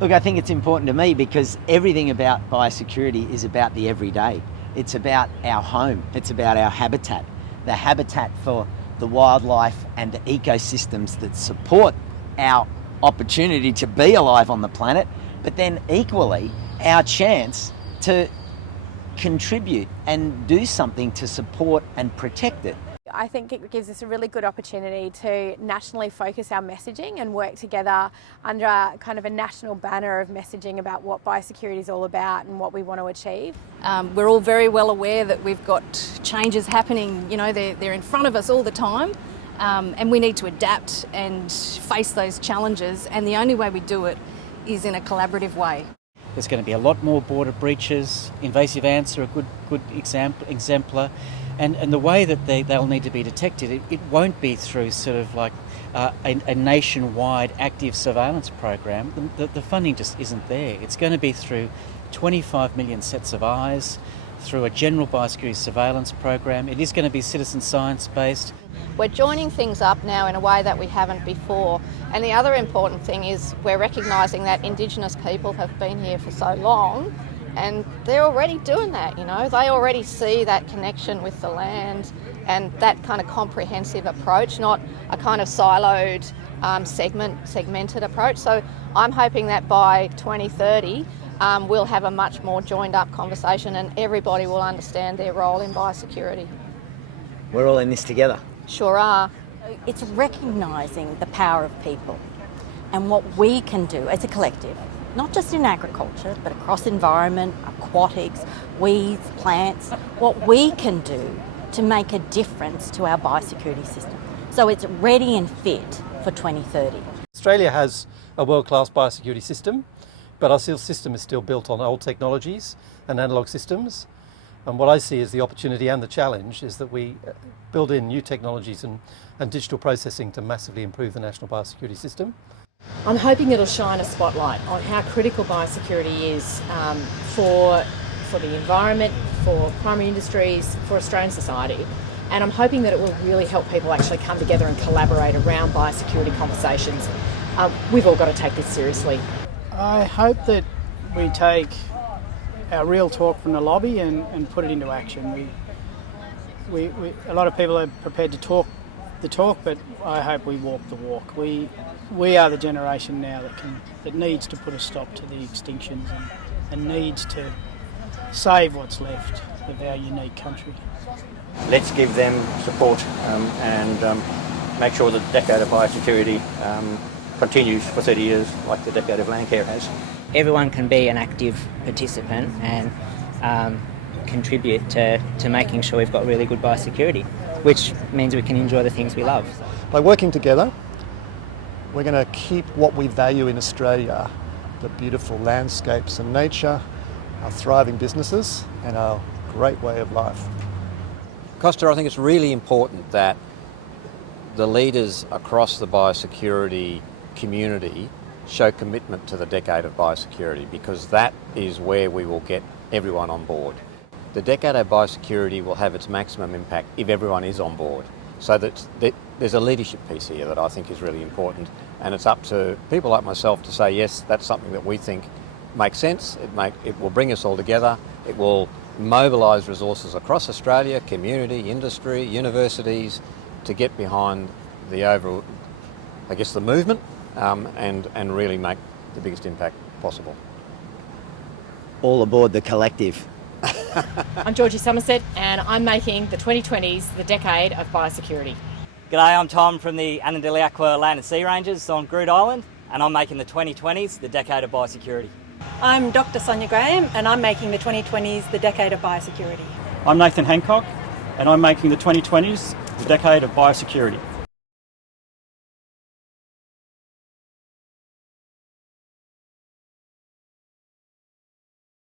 Look, I think it's important to me because everything about biosecurity is about the everyday. It's about our home. It's about our habitat. The habitat for the wildlife and the ecosystems that support our opportunity to be alive on the planet, but then equally our chance to contribute and do something to support and protect it. I think it gives us a really good opportunity to nationally focus our messaging and work together under kind of a national banner of messaging about what biosecurity is all about and what we want to achieve. We're all very well aware that we've got changes happening, you know, they're in front of us all the time, and we need to adapt and face those challenges, and the only way we do it is in a collaborative way. There's going to be a lot more border breaches. Invasive ants are a good exemplar. And the way that they'll need to be detected, it won't be through sort of like a nationwide active surveillance program. The funding just isn't there. It's going to be through 25 million sets of eyes, through a general biosecurity surveillance program. It is going to be citizen science based. We're joining things up now in a way that we haven't before. And the other important thing is we're recognising that Indigenous people have been here for so long, and they're already doing that, you know. They already see that connection with the land and that kind of comprehensive approach, not a kind of siloed, segmented approach. So I'm hoping that by 2030 we'll have a much more joined up conversation and everybody will understand their role in biosecurity. We're all in this together. Sure are. It's recognising the power of people and what we can do as a collective, not just in agriculture, but across environment, aquatics, weeds, plants, what we can do to make a difference to our biosecurity system. So it's ready and fit for 2030. Australia has a world-class biosecurity system, but our system is still built on old technologies and analogue systems. And what I see as the opportunity and the challenge is that we build in new technologies and digital processing to massively improve the national biosecurity system. I'm hoping it'll shine a spotlight on how critical biosecurity is for the environment, for primary industries, for Australian society. And I'm hoping that it will really help people actually come together and collaborate around biosecurity conversations. We've all got to take this seriously. I hope that we take our real talk from the lobby and put it into action. We a lot of people are prepared to talk the talk, but I hope we walk the walk. We are the generation now that needs to put a stop to the extinctions and needs to save what's left of our unique country. Let's give them support and make sure the decade of biosecurity continues for 30 years like the decade of Landcare has. Everyone can be an active participant and contribute to making sure we've got really good biosecurity, which means we can enjoy the things we love. By working together, we're going to keep what we value in Australia, the beautiful landscapes and nature, our thriving businesses and our great way of life. Costa, I think it's really important that the leaders across the biosecurity community show commitment to the decade of biosecurity, because that is where we will get everyone on board. The decade of biosecurity will have its maximum impact if everyone is on board. So that there's a leadership piece here that I think is really important, and it's up to people like myself to say, yes, that's something that we think makes sense. It will bring us all together. It will mobilise resources across Australia, community, industry, universities, to get behind the overall, I guess, the movement and really make the biggest impact possible. All aboard the collective. I'm Georgie, Somerset, and I'm making the 2020s the decade of biosecurity. G'day, I'm Tom from the Annandale Land and Sea Rangers on Groot Island, and I'm making the 2020s the decade of biosecurity. I'm Dr. Sonia Graham, and I'm making the 2020s the decade of biosecurity. I'm Nathan Hancock, and I'm making the 2020s the decade of biosecurity.